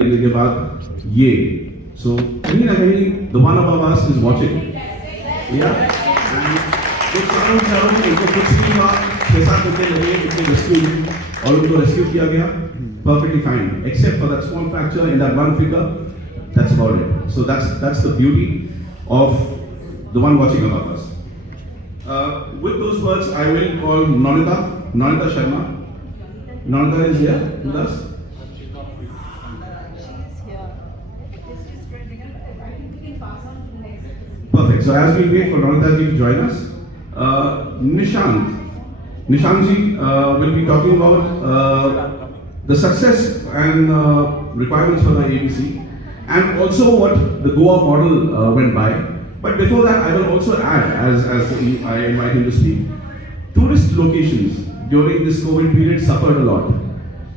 करने के बाद ये so कहीं ना कहीं the one above us is watching yeah and तो चारों में इनको कुछ नहीं हुआ 6-7 घंटे लगे इनको रेस्क्यू और उनको रेस्क्यू किया गया perfectly fine except for that small fracture in that one finger that's about it so that's the beauty of the one watching above us with those words I will call Nonita Sharma. Nonita is here with us. Perfect. So as we wait for Nonita ji to join us, Nishant ji will be talking about the success and requirements for the ABC and also what the Goa model went by. But before that, I will also add, as I invite him to speak, tourist locations during this COVID period suffered a lot.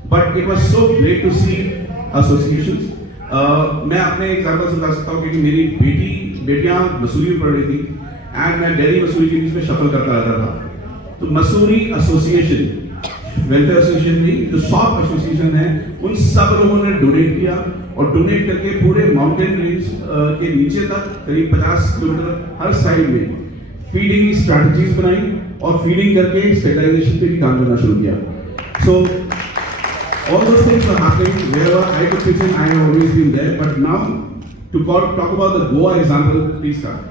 But it was so great to see associations. मैं अपने example से बता सकता हूँ क्योंकि मेरी बेटियाँ मसूरी में पढ़ रही थी एंड मैं दिल्ली मसूरी के बीच में शफल करता रहता था तो मसूरी एसोसिएशन वेलफेयर एसोसिएशन नहीं जो शॉप एसोसिएशन है उन सब लोगों ने डोनेट किया और डोनेट करके पूरे माउंटेन रेंज के नीचे तक करीब 50 किलोमीटर हर साइड में फीडिंग की स्ट्रैटेजीज बनाई और फीडिंग करके स्टेबलाइजेशन पे भी काम करना शुरू किया सो all those things are happening wherever I could pitch in. I have always been there. But now, to talk about the Goa example, please start.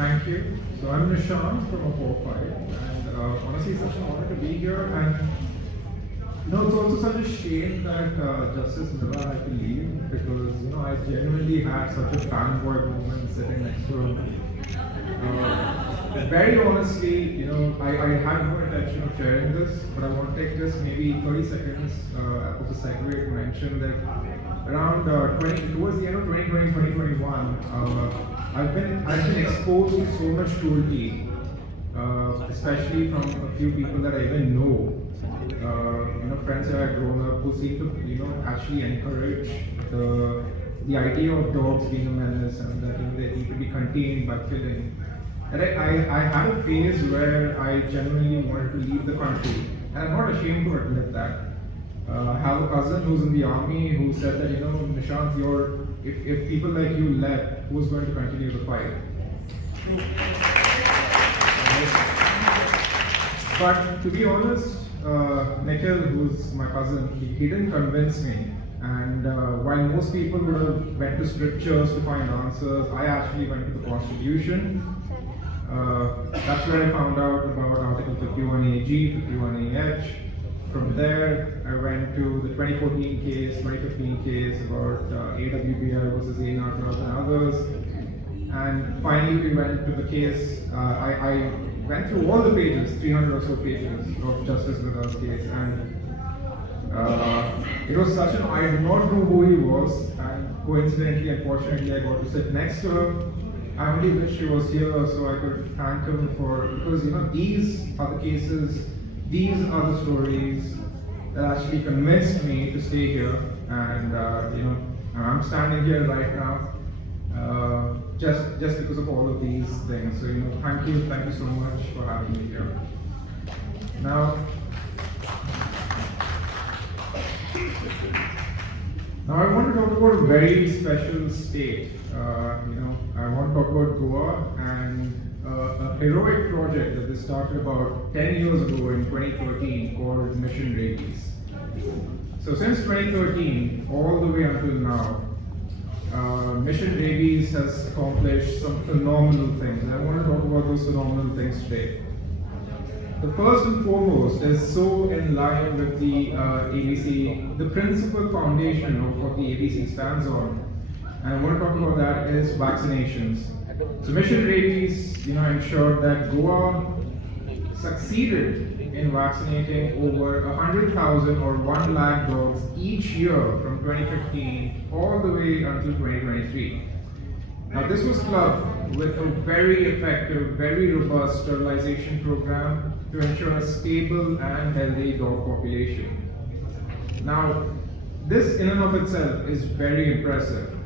Thank you. So I'm Nishant from Apollo 5, and honestly, it's such an honor to be here. And it's also such a shame that Justice Miller had to leave because I genuinely had such a fanboy moment sitting next to him. Very honestly, I had no intention of sharing this, but I want to take just maybe 30 seconds of a segue to mention that around towards the end of 2020, 2021, I've been exposed to so much cruelty, especially from a few people that I even know. Friends that I've grown up who seem to actually encourage the idea of dogs being a menace and that they need to be contained by killing. And I had a phase where I genuinely wanted to leave the country, and I'm not ashamed to admit that. I have a cousin who's in the army who said that Nishant, if people like you left, who's going to continue the fight? But to be honest, Nikhil, who's my cousin, he didn't convince me. And while most people would have went to scriptures to find answers, I actually went to the Constitution. That's where I found out about Article 51AG, 51AH. From there, I went to the 2014 case, 2015 case about AWBI versus ANATRAS and others. And finally, we went to the case. I went through all the pages, 300 or so pages of Justice Muralidharan's case. And it was such an, I did not know who he was, and coincidentally, unfortunately, I got to sit next to him. I only wish he was here so I could thank him because these are the cases, these are the stories that actually convinced me to stay here, and I'm standing here right now just because of all of these things. So thank you so much for having me here. Now I want to talk about a very special state. I want to talk about Goa and a heroic project that they started about 10 years ago in 2013 called Mission Rabies. So since 2013, all the way until now, Mission Rabies has accomplished some phenomenal things. And I want to talk about those phenomenal things today. The first and foremost is so in line with the ABC, the principal foundation of what the ABC stands on. And I want to talk about that is vaccinations. So Mission Rabies, ensured that Goa succeeded in vaccinating over 100,000 or 1 lakh dogs each year from 2015 all the way until 2023. Now this was clubbed with a very effective, very robust sterilization program to ensure a stable and healthy dog population. Now, this in and of itself is very impressive.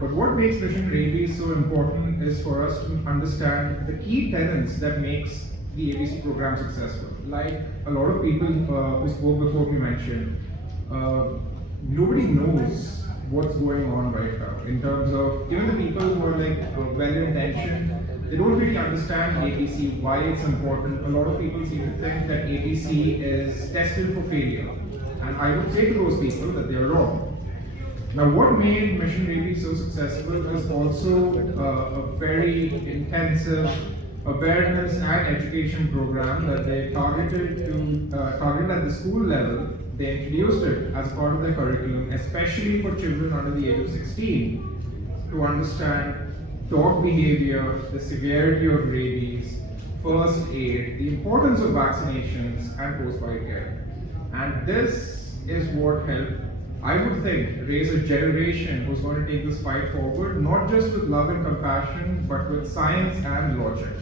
But what makes Mission Rabies so important is for us to understand the key tenets that makes the ABC program successful. like a lot of people who spoke before me mentioned, nobody knows what's going on right now in terms of even the people who are like well-intentioned. They don't really understand ABC, why it's important. A lot of people seem to think that ABC is destined for failure, and I would say to those people that they are wrong. Now, what made Mission Rabies so successful was also a very intensive awareness and education program that they targeted at the school level. They introduced it as part of their curriculum, especially for children under the age of 16, to understand dog behavior, the severity of rabies, first aid, the importance of vaccinations, and post-bite care. And this is what helped, I would think, raise a generation who's going to take this fight forward, not just with love and compassion, but with science and logic.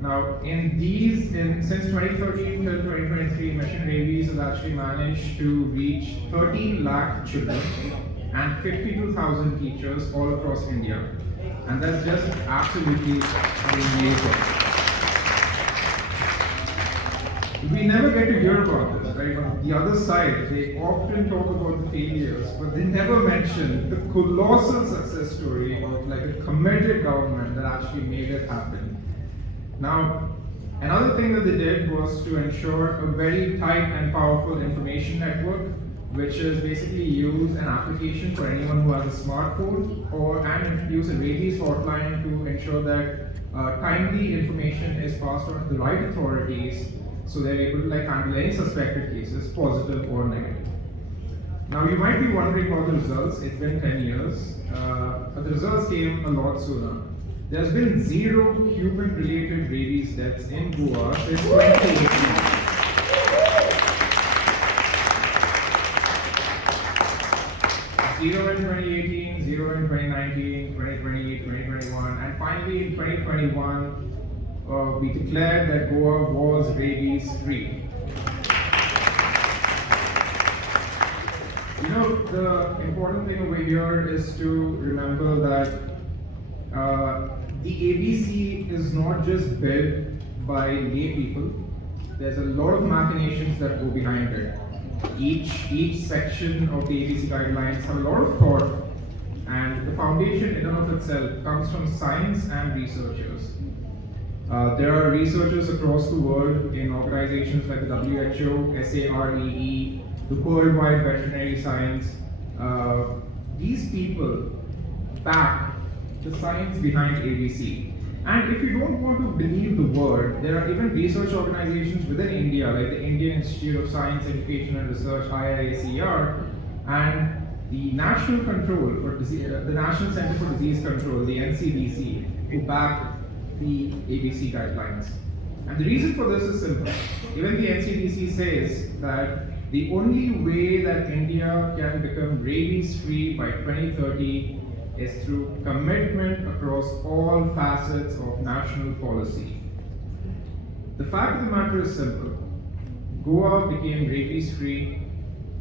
Now, since 2013 till 2023, Mission Rabies has actually managed to reach 13 lakh children and 52,000 teachers all across India. And that's just absolutely amazing. We never get to hear about this, right? On the other side, they often talk about the failures, but they never mention the colossal success story of like a committed government that actually made it happen. Now, another thing that they did was to ensure a very tight and powerful information network, which is basically use an application for anyone who has a smartphone and introduce a rabies hotline to ensure that timely information is passed on to the right authorities so they're able to like handle any suspected cases, positive or negative. Now you might be wondering about the results. It's been 10 years, but the results came a lot sooner. There's been 0 human-related rabies deaths in Goa since 2018. Zero in 2018, 0 in 2019, 2020, 2021, and finally in 2021, we declared that Goa was rabies-free. You know, the important thing over here is to remember that the ABC is not just built by lay people. There's a lot of machinations that go behind it. Each section of the ABC guidelines have a lot of thought, and the foundation in and of itself comes from science and researchers. There are researchers across the world in organizations like the WHO, SAREE, the Worldwide Veterinary Science. These people back the science behind ABC. And if you don't want to believe the word, there are even research organizations within India, like the Indian Institute of Science, Education and Research, IISER, and the National National Center for Disease Control, the NCDC, who back the ABC guidelines. And the reason for this is simple. Even the NCDC says that the only way that India can become rabies-free by 2030 is through commitment across all facets of national policy. The fact of the matter is simple. Goa became rabies-free,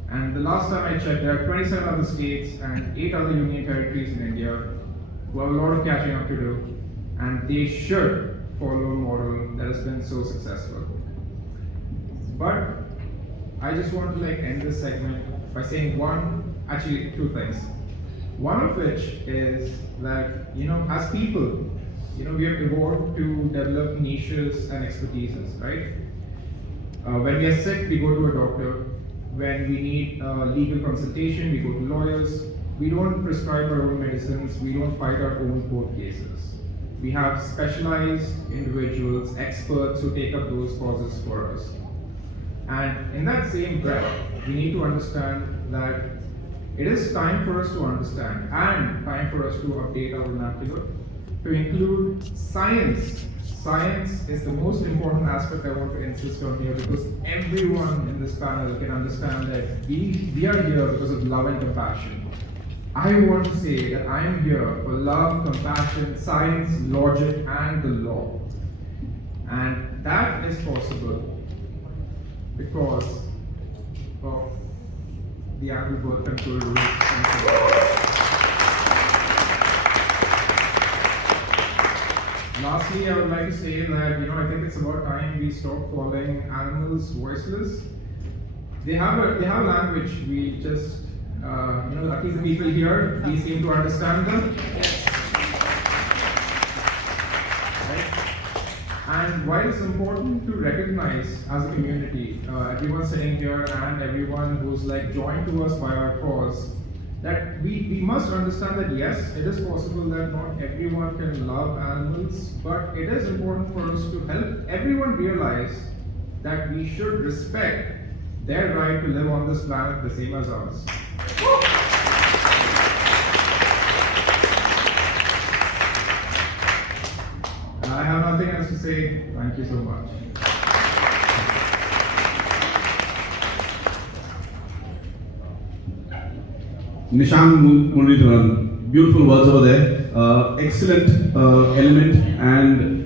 and the last time I checked, there are 27 other states and 8 other union territories in India who have a lot of catching up to do, and they should follow a model that has been so successful. But I just want to end this segment by saying two things. One of which is that, as people, we have evolved to develop niches and expertises, right? When we are sick, we go to a doctor. When we need legal consultation, we go to lawyers. We don't prescribe our own medicines. We don't fight our own court cases. We have specialized individuals, experts who take up those causes for us. And in that same breath, we need to understand that it is time for us to understand and time for us to update our vernacular to include science. Science is the most important aspect I want to insist on here, because everyone in this panel can understand that we are here because of love and compassion. I want to say that I am here for love, compassion, science, logic, and the law. And that is possible because of the animal birth control rules. lastly, I would like to say that I think it's about time we stop calling animals voiceless. They have a language. We just lucky the people here. We seem to understand them. Right? And while it's important to recognize as a community, everyone sitting here and everyone who's joined to us by our cause, that we must understand that yes, it is possible that not everyone can love animals, but it is important for us to help everyone realize that we should respect their right to live on this planet the same as ours. I have nothing else to say. Thank you so much. Nishant Muralidharan, beautiful words over there. Excellent element and